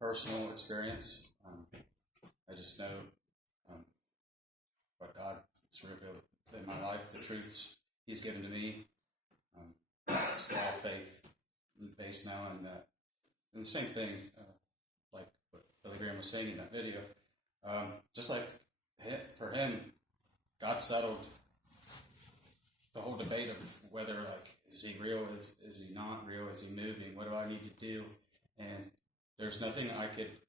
personal experience. I just know um, what God has revealed in my life, the truths He's given to me. It's all faith based now, and the same thing, like what Billy Graham was saying in that video. Just like for him, God settled the whole debate of whether, like, is he real? Is he not real? Is he moving? What do I need to do? And there's nothing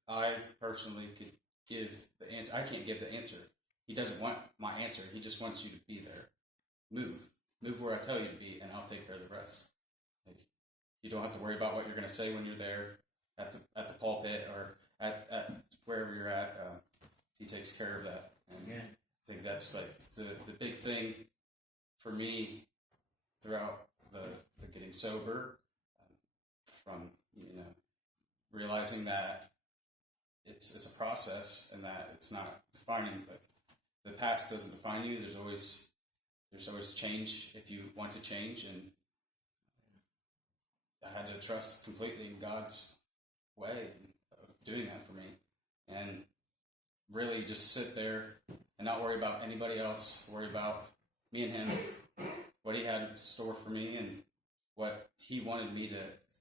I personally could give the answer. I can't give the answer. He doesn't want my answer. He just wants you to be there. Move where I tell you to be, and I'll take care of the rest. Like, you don't have to worry about what you're going to say when you're there at the pulpit or at wherever you're at. He takes care of that. And yeah. I think that's like the big thing for me throughout the getting sober, from realizing that it's a process and that it's not defining, but the past doesn't define you. There's always change if you want to change, and I had to trust completely in God's way of doing that for me, and really just sit there and not worry about anybody else, worry about me and Him, what He had in store for me, and what He wanted me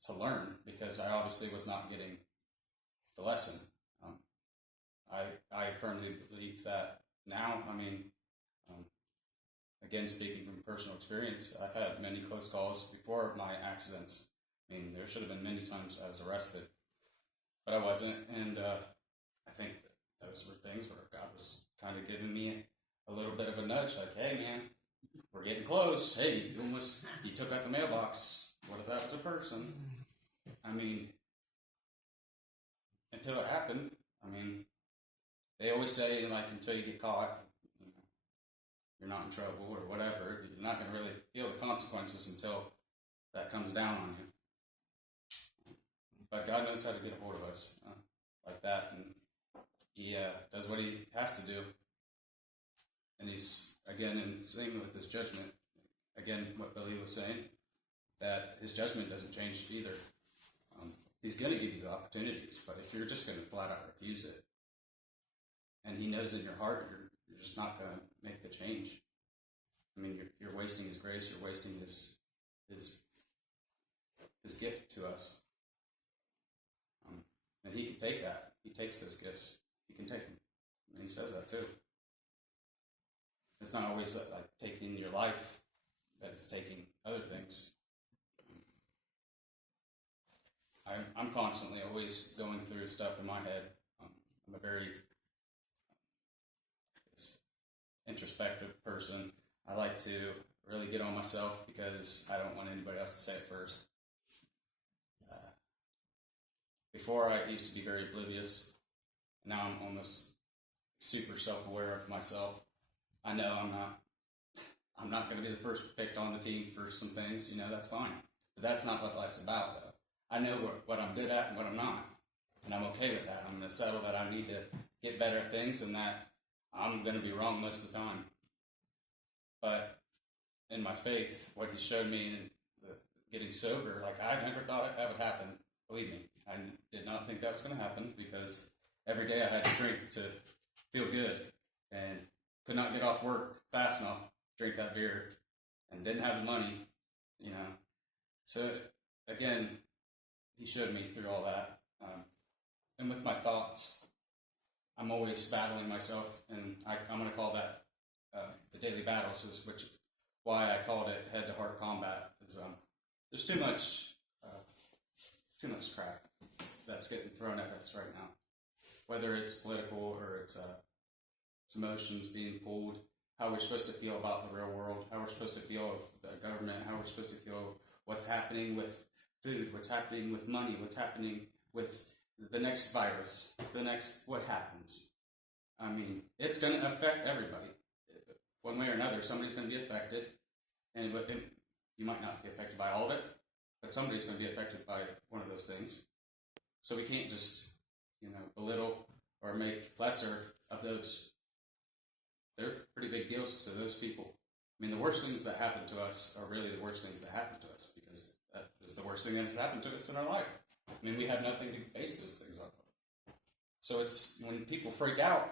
to learn, because I obviously was not getting the lesson. I firmly believe that now. I mean, again, speaking from personal experience, I've had many close calls before my accidents. I mean, there should have been many times I was arrested, but I wasn't, and I think those were things where God was kind of giving me a little bit of a nudge, like, hey, man, we're getting close. Hey, you took out the mailbox. What if that was a person? I mean, until it happened, I mean, they always say, like, until you get caught, you're not in trouble or whatever. You're not going to really feel the consequences until that comes down on you. But God knows how to get a hold of us like that, and He does what He has to do. And He's, again, in same with His judgment, again, what Billy was saying, that His judgment doesn't change either. He's going to give you the opportunities, but if you're just going to flat out refuse it, and He knows in your heart you're just not going to make the change, I mean, you're wasting His grace, you're wasting His gift to us. And He can take that. He takes those gifts. He can take them. And He says that too. It's not always like taking your life, but it's taking other things. I'm constantly always going through stuff in my head. I'm a very introspective person. I like to really get on myself because I don't want anybody else to say it first. Before, I used to be very oblivious. Now I'm almost super self-aware of myself. I know I'm not going to be the first picked on the team for some things. That's fine. But that's not what life's about, though. I know what I'm good at and what I'm not. And I'm okay with that. I'm going to settle that I need to get better at things and that I'm going to be wrong most of the time. But in my faith, what He showed me in getting sober, like, I never thought that would happen. Believe me, I did not think that was going to happen, because every day I had to drink to feel good and could not get off work fast enough to drink that beer and didn't have the money, So, again, He showed me through all that. And with my thoughts, I'm always battling myself, and I'm going to call that the daily battles, which is why I called it head-to-heart combat, because there's too much crap that's getting thrown at us right now, whether it's political or it's emotions being pulled, how we're supposed to feel about the real world, how we're supposed to feel of the government, how we're supposed to feel what's happening with food, what's happening with money, what's happening with the next virus, the next what happens. I mean, it's going to affect everybody. One way or another, somebody's going to be affected, and you might not be affected by all of it, but somebody's going to be affected by one of those things. So we can't just, belittle or make lesser of those. They're pretty big deals to those people. I mean, the worst things that happen to us are really the worst things that happen to us, because that is the worst thing that has happened to us in our life. I mean, we have nothing to base those things off of. So it's when people freak out,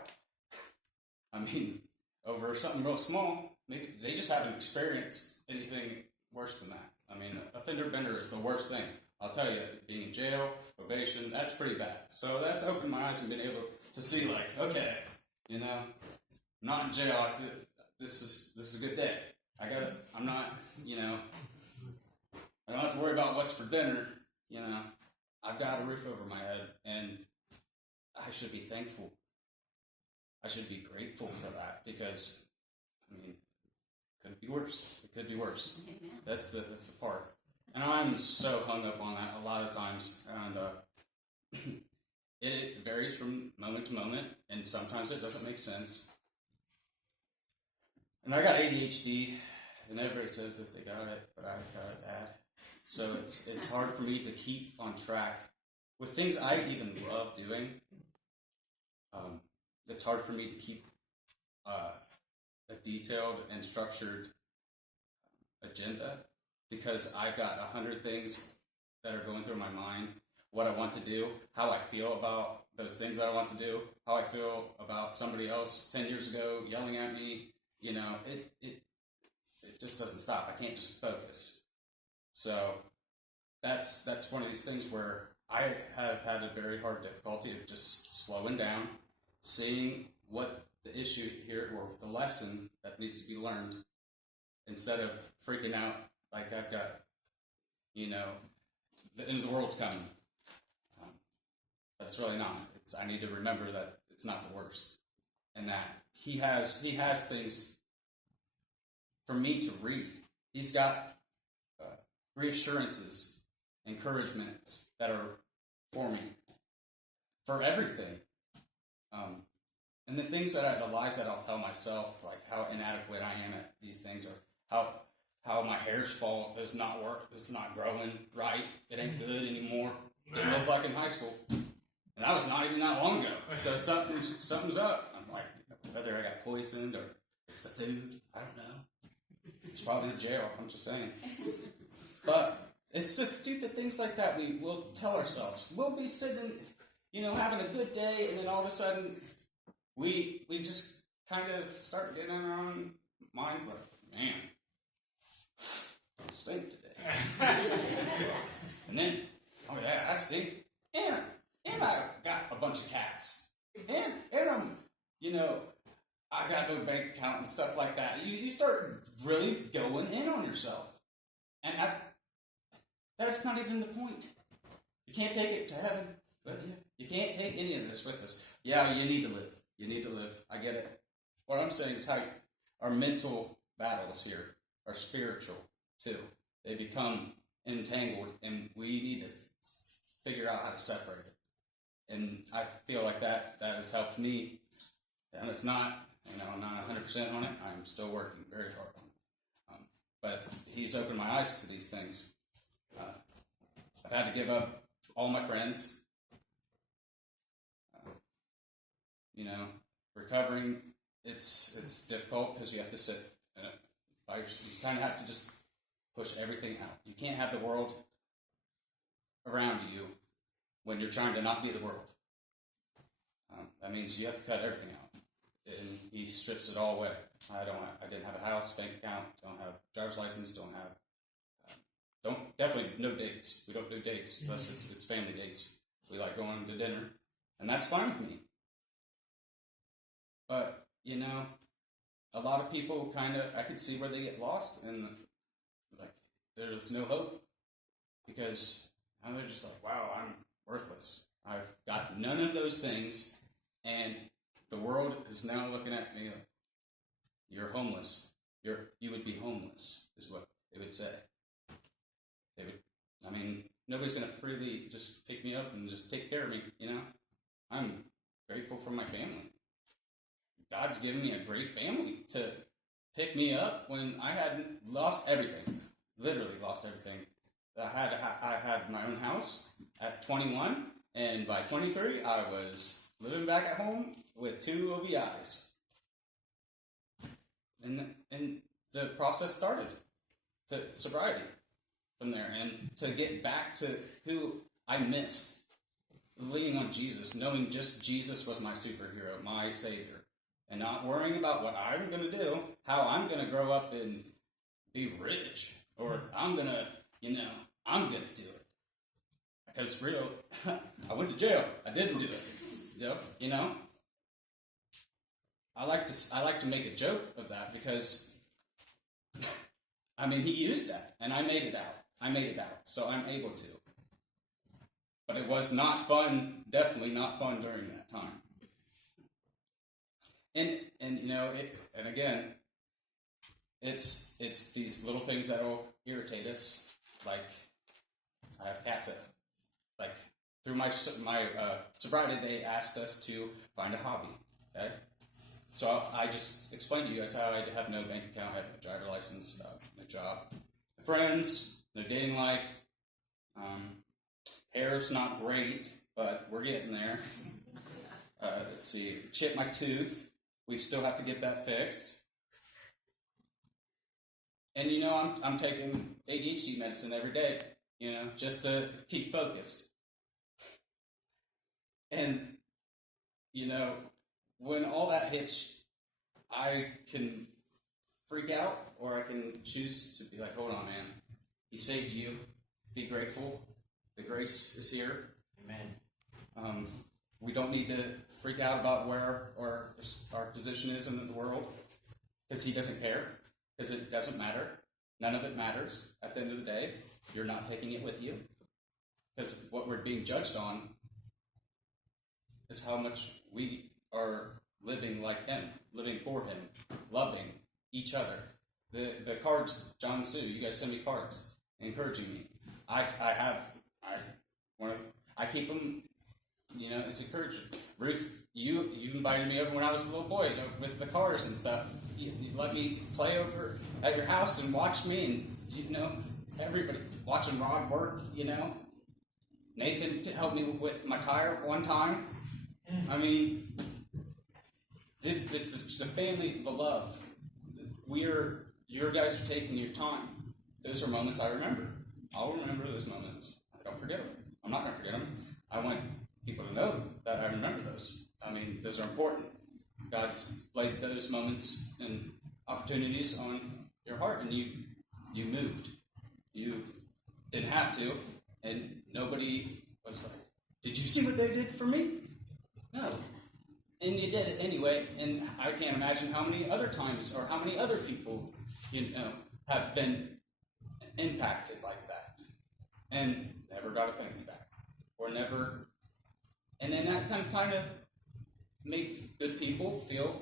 I mean, over something real small, maybe they just haven't experienced anything worse than that. I mean, a fender bender is the worst thing. I'll tell you, being in jail, probation, that's pretty bad. So that's opened my eyes and been able to see, like, okay, you know, I'm not in jail. This is a good day. I'm not, you know, I don't have to worry about what's for dinner. You know, I've got a roof over my head, and I should be thankful. I should be grateful for that because, I mean, it could be worse. It could be worse. That's the part. And I'm so hung up on that a lot of times, and it varies from moment to moment, and sometimes it doesn't make sense. And I got ADHD, and everybody says that they got it, but I've got it bad. So it's hard for me to keep on track with things I even love doing. It's hard for me to keep a detailed and structured agenda because I've got 100 things that are going through my mind, what I want to do, how I feel about those things that I want to do, how I feel about somebody else 10 years ago yelling at me. You know, it just doesn't stop. I can't just focus. So that's one of these things where I have had a very hard difficulty of just slowing down, seeing what the issue here or the lesson that needs to be learned, instead of freaking out like I've got, you know, the end of the world's coming. But it's really not. I need to remember that it's not the worst, and that he has things for me to read. He's got reassurances, encouragement that are for me, for everything. And the things the lies that I'll tell myself, like how inadequate I am at these things, or how my hair's fall, it's not growing right, it ain't good anymore. Didn't look like in high school. And that was not even that long ago. So something's up. I'm like, whether I got poisoned or it's the food, I don't know. It's probably the jail, I'm just saying. But it's just stupid things like that we will tell ourselves. We'll be sitting, you know, having a good day, and then all of a sudden we just kind of start getting in our own minds like, man, I stink today. And then, oh yeah, I stink. And I got a bunch of cats. And I'm, you know, I got no bank account and stuff like that. You start really going in on yourself. And that's not even the point. You can't take it to heaven with you. You can't take any of this with us. Yeah, you need to live. You need to live. I get it. What I'm saying is how our mental battles here are spiritual, too. They become entangled, and we need to figure out how to separate it. And I feel like that has helped me. And it's not, you know, I'm not 100% on it. I'm still working very hard on it. But he's opened my eyes to these things. I've had to give up all my friends. You know, recovering, it's difficult because you have to sit by yourself. You kind of have to just push everything out. You can't have the world around you when you're trying to not be the world. That means you have to cut everything out. And he strips it all away. I didn't have a house, bank account, don't have driver's license, definitely no dates. We don't do dates unless it's family dates. We like going to dinner, and that's fine with me. But, you know, a lot of people I could see where they get lost, and like, there's no hope, because now they're just like, wow, I'm worthless. I've got none of those things, and the world is now looking at me like, you're homeless. You would be homeless, is what they would say. Nobody's going to freely just pick me up and just take care of me, you know? I'm grateful for my family. God's given me a great family to pick me up when I had lost everything. Literally lost everything. I had my own house at 21, and by 23, I was living back at home with 2 OVIs. And the process started to sobriety from there, and to get back to who I missed, leaning on following Jesus, knowing just Jesus was my superhero, my savior, and not worrying about what I'm going to do, how I'm going to grow up and be rich, or I'm going to, I'm going to do it. Because I went to jail. I didn't do it. I like to make a joke of that because, he used that, and I made it out. So I'm able to. But it was not fun, definitely not fun during that time. And again, it's these little things that'll irritate us. Like, I have cats through my sobriety, they asked us to find a hobby. Okay, so I just explained to you guys how I have no bank account, I have no driver license, no job, no friends, no dating life. Hair's not great, but we're getting there. Let's see, chipped my tooth. We still have to get that fixed. And I'm taking ADHD medicine every day, just to keep focused. And when all that hits, I can freak out, or I can choose to be like, hold on, man. He saved you. Be grateful. The grace is here. Amen. We don't need to freak out about where our position is in the world, because he doesn't care, because it doesn't matter. None of it matters. At the end of the day, you're not taking it with you, because what we're being judged on is how much we are living like him, living for him, loving each other. The cards, John and Sue, you guys send me cards encouraging me. I keep them, it's encouraging. Ruth, you invited me over when I was a little boy with the cars and stuff. You let me play over at your house and watch me, and everybody watching Rod work. Nathan helped me with my tire one time. It's the family, the love. Your guys are taking your time. Those are moments I remember. I'll remember those moments. I don't forget them. I'm not going to forget them. I want people to know that I remember those. Those are important. God's laid those moments and opportunities on your heart, and you moved. You didn't have to, and nobody was like, did you see what they did for me? No. And you did it anyway, and I can't imagine how many other times or how many other people, have been impacted like that and never got a thank you back, or never. And then that kind of make good people feel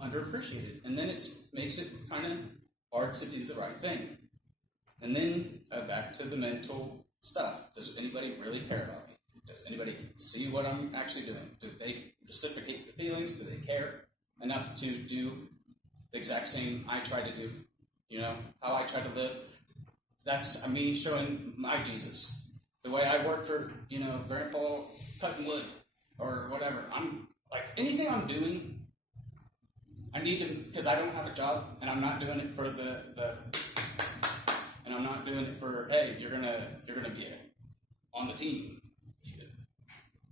underappreciated, and then it makes it kind of hard to do the right thing. And then back to the mental stuff. Does anybody really care about me? Does anybody see what I'm actually doing? Do they reciprocate the feelings? Do they care enough to do the exact same I try to do? How I try to live. That's me showing my Jesus. The way I work for, Grandpa cutting wood or whatever. I'm like, anything I'm doing, I need to, because I don't have a job, and I'm not doing it for and I'm not doing it for, hey, you're gonna be on the team.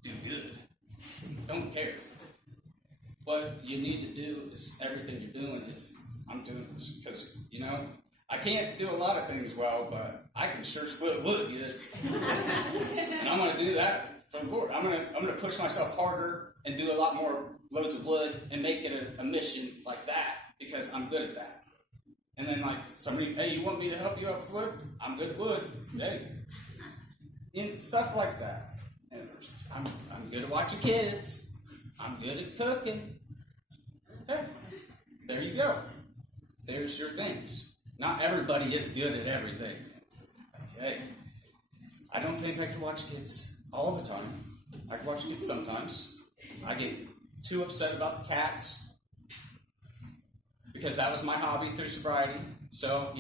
Do good. Don't care. What you need to do is everything you're doing I'm doing this because, I can't do a lot of things well, but I can sure split wood good. And I'm going to do that for the Lord. I'm going to push myself harder and do a lot more loads of wood and make it a mission like that, because I'm good at that. And then somebody, hey, you want me to help you out with wood? I'm good at wood. Hey. And stuff like that. And I'm good at watching kids. I'm good at cooking. Okay. There you go. There's your things. Not everybody is good at everything. Okay. I don't think I can watch kids all the time. I can watch kids sometimes. I get too upset about the cats because that was my hobby through sobriety. So,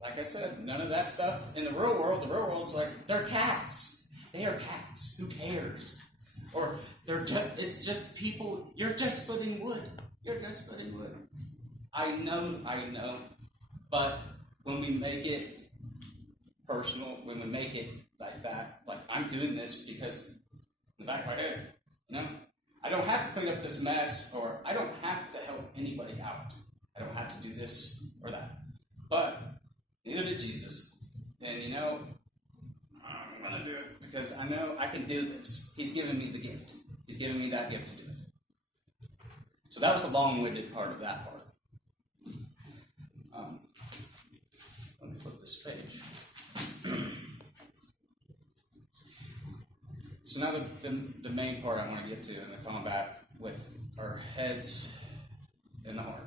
like I said, none of that stuff in the real world. The real world's like, they're cats. They are cats. Who cares? Or it's just people. You're just splitting wood. You're just splitting wood. I know. But when we make it personal, when we make it like that, like I'm doing this because back of my head. You know? I don't have to clean up this mess, or I don't have to help anybody out. I don't have to do this or that. But neither did Jesus. And you know, I'm going to do it because I know I can do this. He's given me the gift. He's given me that gift to do it. So that was the long-winded part of that part. Let me flip this page. So now the main part I want to get to in the combat with our heads and the heart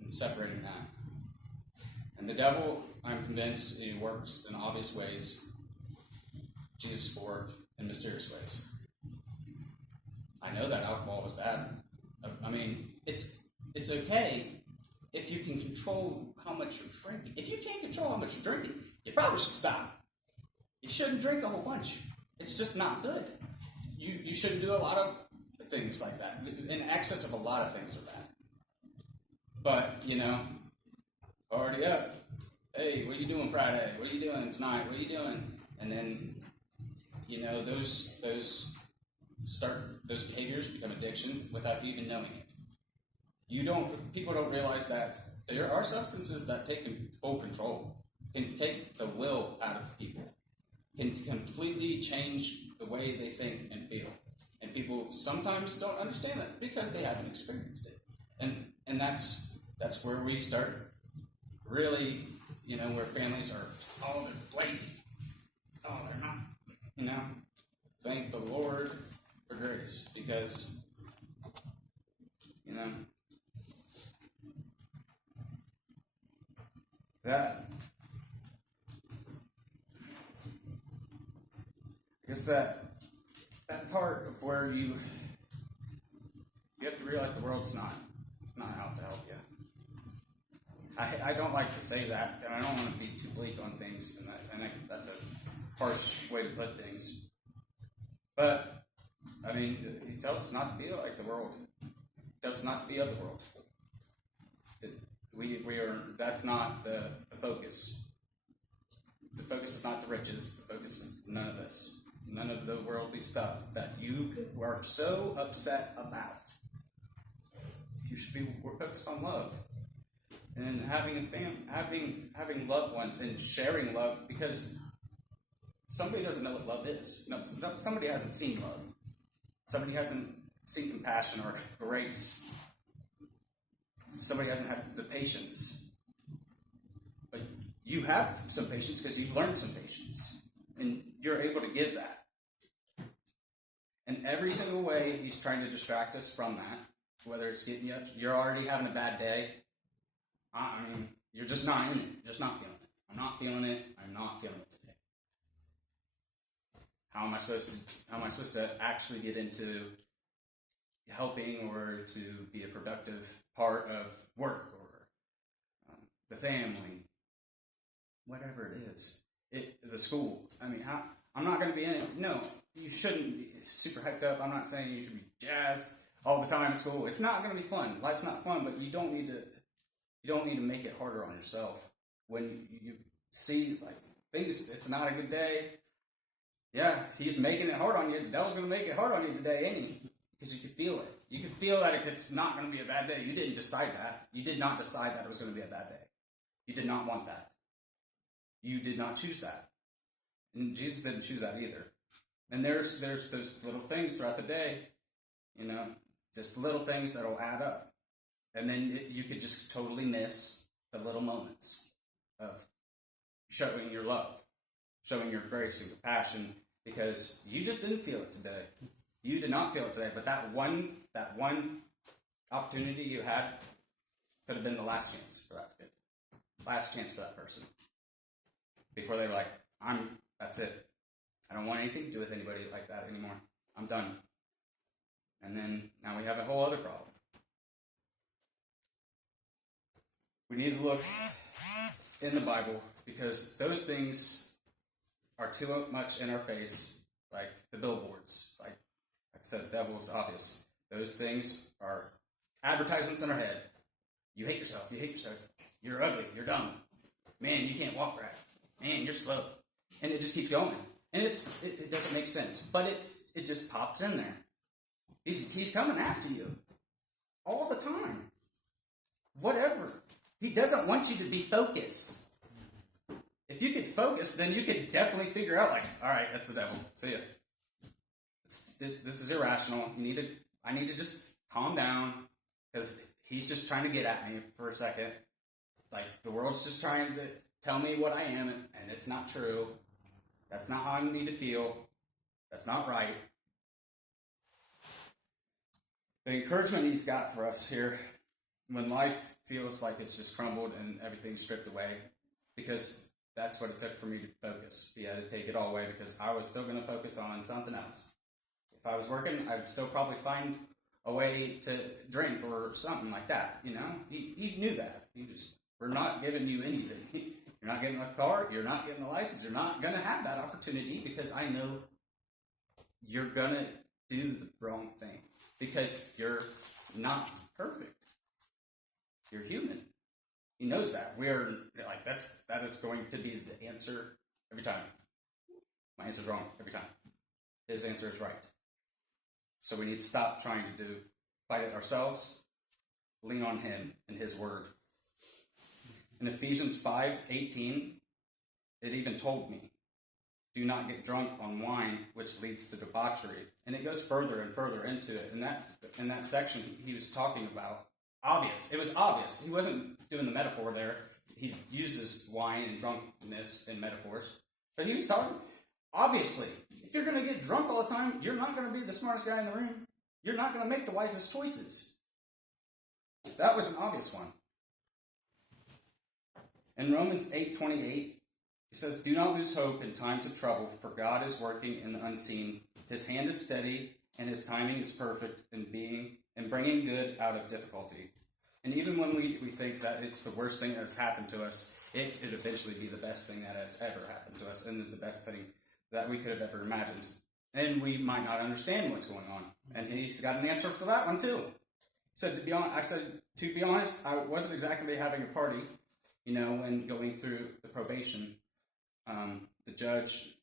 and separating that. And the devil, I'm convinced, he works in obvious ways. Jesus will work in mysterious ways. I know that alcohol is bad. I mean, it's okay if you can control how much you're drinking. If you can't control how much you're drinking, you probably should stop. You shouldn't drink a whole bunch. It's just not good. You shouldn't do a lot of things like that. In excess of a lot of things are bad. But, you know, already up. Hey, what are you doing Friday? What are you doing tonight? What are you doing? And then, you know, those behaviors become addictions without even knowing it. People don't realize that there are substances that take full control, can take the will out of people, can completely change the way they think and feel. And people sometimes don't understand that because they haven't experienced it. And that's where we start really, you know, where families are, oh, they're lazy. Oh, they're not. You know, thank the Lord for grace because, you know, that part of where you have to realize the world's not out to help you. I don't like to say that, and I don't want to be too bleak on things, and that's a harsh way to put things. But, I mean, he tells us not to be like the world. He tells us not to be of the world. That's not the focus. The focus is not the riches. The focus is none of this. None of the worldly stuff that you are so upset about. You should be focused on love and having loved ones and sharing love, because somebody doesn't know what love is. No, somebody hasn't seen love. Somebody hasn't seen compassion or grace. Somebody hasn't had the patience. But you have some patience because you've learned some patience. And you're able to give that. And every single way he's trying to distract us from that, whether it's getting you up, you're already having a bad day. I mean, you're just not in it. You're just not feeling it. I'm not feeling it. I'm not feeling it today. How am I supposed to actually get into helping or to be a productive part of work or the family, whatever it is, the school? I mean, I'm not going to be in it. No, you shouldn't be super hyped up. I'm not saying you should be jazzed all the time at school. It's not going to be fun. Life's not fun, but you don't need to make it harder on yourself. When you see like things, it's not a good day. Yeah, he's making it hard on you. The devil's going to make it hard on you today, ain't he? Because you can feel it. You can feel that it's not going to be a bad day. You didn't decide that. You did not decide that it was going to be a bad day. You did not want that. You did not choose that. And Jesus didn't choose that either. And there's those little things throughout the day, you know, just little things that'll add up. And then you could just totally miss the little moments of showing your love, showing your grace and compassion, because you just didn't feel it today. You did not feel it today, but that one opportunity you had could have been the last chance for that kid, last chance for that person. Before they were like, that's it. I don't want anything to do with anybody like that anymore. I'm done. And then now we have a whole other problem. We need to look in the Bible because those things are too much in our face, like the billboards. Like I said, the devil is obvious. Those things are advertisements in our head. You hate yourself. You hate yourself. You're ugly. You're dumb. Man, you can't walk right. Man, you're slow. And it just keeps going. And it doesn't make sense, but it just pops in there. He's coming after you all the time. Whatever. He doesn't want you to be focused. If you could focus, then you could definitely figure out, like, all right, that's the devil. See ya. This is irrational. I need to just calm down, because he's just trying to get at me for a second. Like, the world's just trying to tell me what I am, and it's not true. That's not how I need to feel. That's not right. The encouragement he's got for us here, when life feels like it's just crumbled and everything's stripped away, because that's what it took for me to focus. He had to take it all away, because I was still going to focus on something else. If I was working, I'd still probably find a way to drink or something like that, you know? He knew that. We're not giving you anything. You're not getting a car. You're not getting a license. You're not going to have that opportunity, because I know you're going to do the wrong thing, because you're not perfect. You're human. He knows that. We're like, that is going to be the answer every time. My answer's wrong every time. His answer is right. So we need to stop trying to fight it ourselves, lean on him and his word. In Ephesians 5:18, it even told me, do not get drunk on wine, which leads to debauchery. And it goes further and further into it. In that section, he was talking about obvious. It was obvious. He wasn't doing the metaphor there. He uses wine and drunkenness in metaphors. But he was talking, obviously, if you're going to get drunk all the time, you're not going to be the smartest guy in the room. You're not going to make the wisest choices. That was an obvious one. In Romans 8:28, he says, do not lose hope in times of trouble, for God is working in the unseen. His hand is steady, and his timing is perfect in bringing good out of difficulty. And even when we think that it's the worst thing that has happened to us, it could eventually be the best thing that has ever happened to us, and is the best thing that we could have ever imagined. And we might not understand what's going on. And he's got an answer for that one too. To be honest, I wasn't exactly having a party, when going through the probation. The judge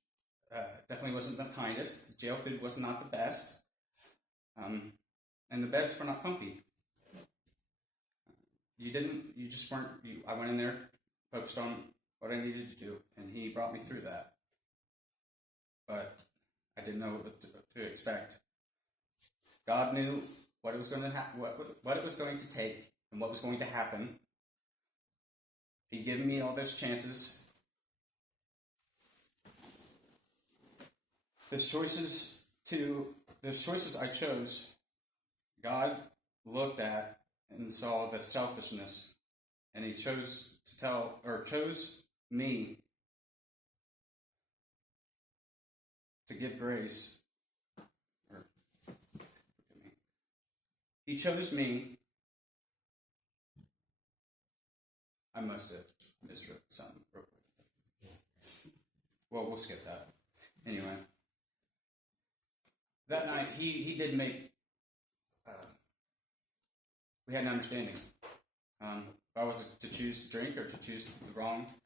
definitely wasn't the kindest. The jail food was not the best. And the beds were not comfy. I went in there, focused on what I needed to do, and he brought me through that. But I didn't know what to expect. God knew what it was going to what it was going to take and what was going to happen. He'd given me all those chances. Those choices I chose, God looked at and saw the selfishness, and he chose me to give grace. He chose me. I must have misread something real quick. Well, we'll skip that. Anyway, that night he did make. We had an understanding. If I was to choose to drink or to choose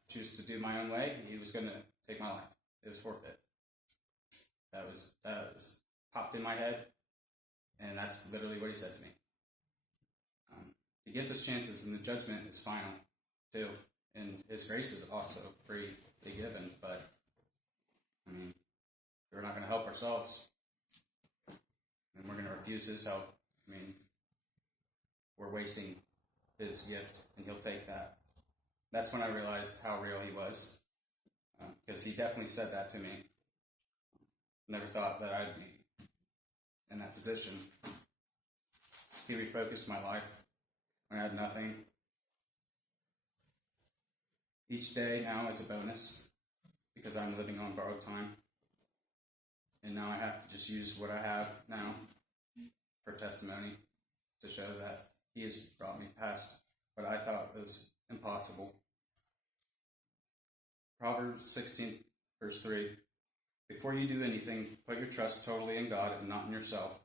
choose to do my own way, he was going to take my life. It was forfeit. That was popped in my head, and that's literally what he said to me. He gives us chances, and the judgment is final, too. And his grace is also freely given, but, we're not going to help ourselves, and we're going to refuse his help. We're wasting his gift, and he'll take that. That's when I realized how real he was, because he definitely said that to me. Never thought that I'd be in that position. He refocused my life when I had nothing. Each day now is a bonus, because I'm living on borrowed time. And now I have to just use what I have now for testimony to show that he has brought me past what I thought was impossible. Proverbs 16, verse 3. Before you do anything, put your trust totally in God and not in yourself.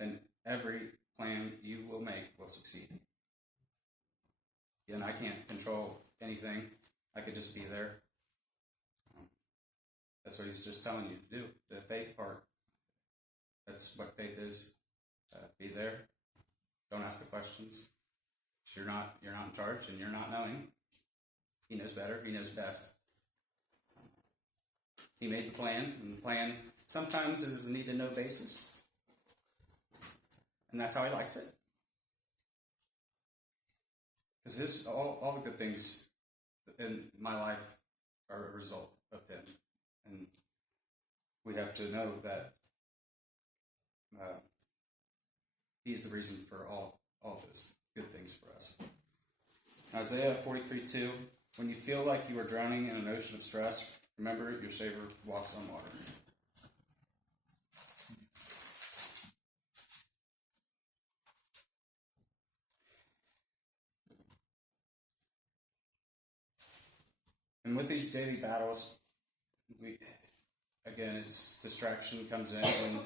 Then every plan you will make will succeed. Again, I can't control anything. I could just be there. That's what he's just telling you to do. The faith part. That's what faith is. Be there. Don't ask the questions. You're not in charge, and you're not knowing. He knows better. He knows best. He made the plan, and the plan sometimes is a need-to-know basis. And that's how he likes it. Because all the good things in my life are a result of him. And we have to know that he's the reason for all those good things for us. Isaiah 43:2, when you feel like you are drowning in an ocean of stress, remember your Savior walks on water. And with these daily battles, it's distraction comes in, and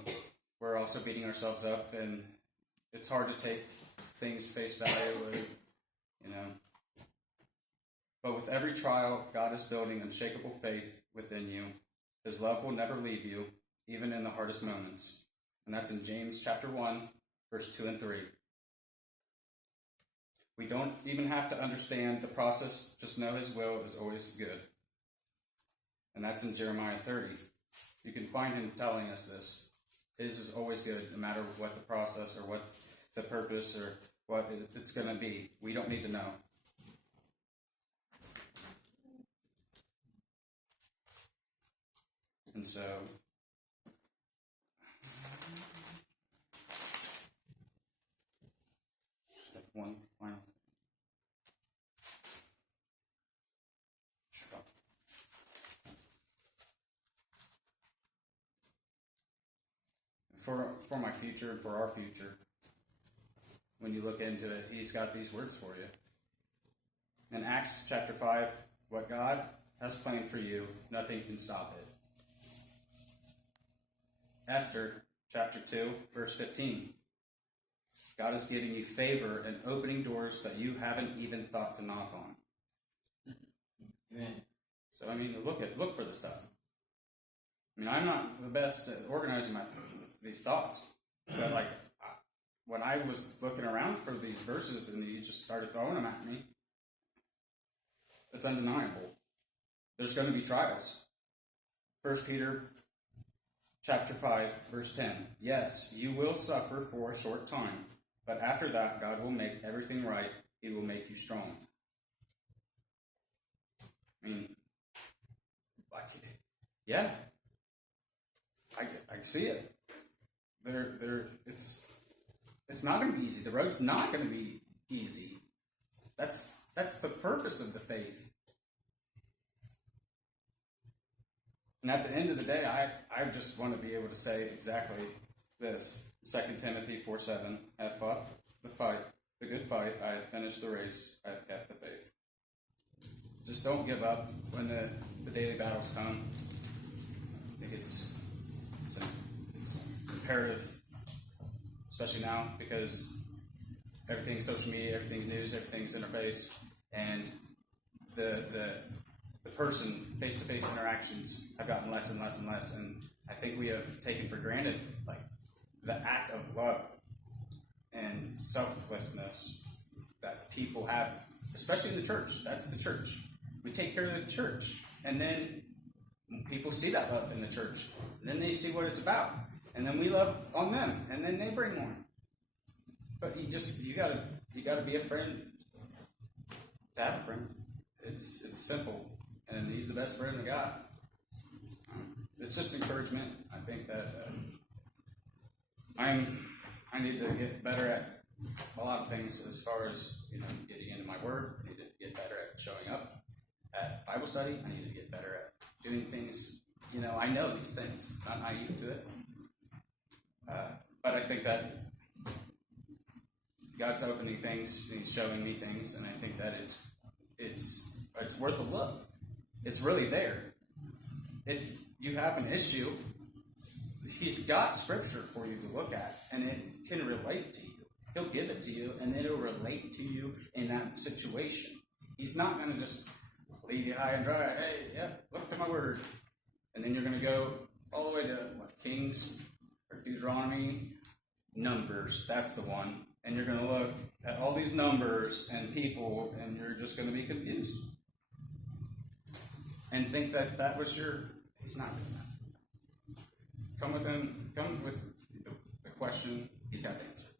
we're also beating ourselves up, and it's hard to take things face value, But with every trial, God is building unshakable faith within you. His love will never leave you, even in the hardest moments. And that's in James chapter 1, verse 2 and 3. We don't even have to understand the process, just know his will is always good. And that's in Jeremiah 30. You can find him telling us this. His is always good, no matter what the process or what the purpose or what it's going to be. We don't need to know. And so, one final. For my future, for our future, when you look into it, he's got these words for you. In Acts chapter 5, what God has planned for you, nothing can stop it. Esther chapter 2, verse 15. God is giving you favor and opening doors that you haven't even thought to knock on. Amen. So, look for the stuff. I'm not the best at organizing these thoughts, but when I was looking around for these verses and you just started throwing them at me, it's undeniable. There's going to be trials. 1 Peter chapter 5, verse 10. Yes, you will suffer for a short time, but after that, God will make everything right. He will make you strong. Yeah, I see it. It's not going to be easy. The road's not going to be easy. That's the purpose of the faith. And at the end of the day, I just want to be able to say exactly this. 2 Timothy 4:7. I have fought the good fight. I have finished the race. I have kept the faith. Just don't give up when the daily battles come. I think it's imperative, especially now, because everything's social media, everything's news, everything's interface, and the person face-to-face interactions have gotten less and less and less, and I think we have taken for granted the act of love and selflessness that people have, especially in the church. That's the church. We take care of the church, and then people see that love in the church, and then they see what it's about, and then we love on them, and then they bring more. But you gotta be a friend to have a friend. It's simple, and he's the best friend I got. It's just encouragement. I think that I need to get better at a lot of things as far as getting into my word. I need to get better at showing up at Bible study. I need to get better at doing things. I know these things. I'm not naive to it. But I think that God's opening things, and he's showing me things, and I think that it's worth a look. It's really there. If you have an issue, he's got scripture for you to look at, and it can relate to you. He'll give it to you, and it'll relate to you in that situation. He's not going to just leave you high and dry. Hey, yeah, look to my word. And then you're going to go all the way to what, Kings or Deuteronomy, Numbers. That's the one. And you're going to look at all these numbers and people, and you're just going to be confused. And think that that was he's not doing that. Come with him, come with the question, he's got the answer.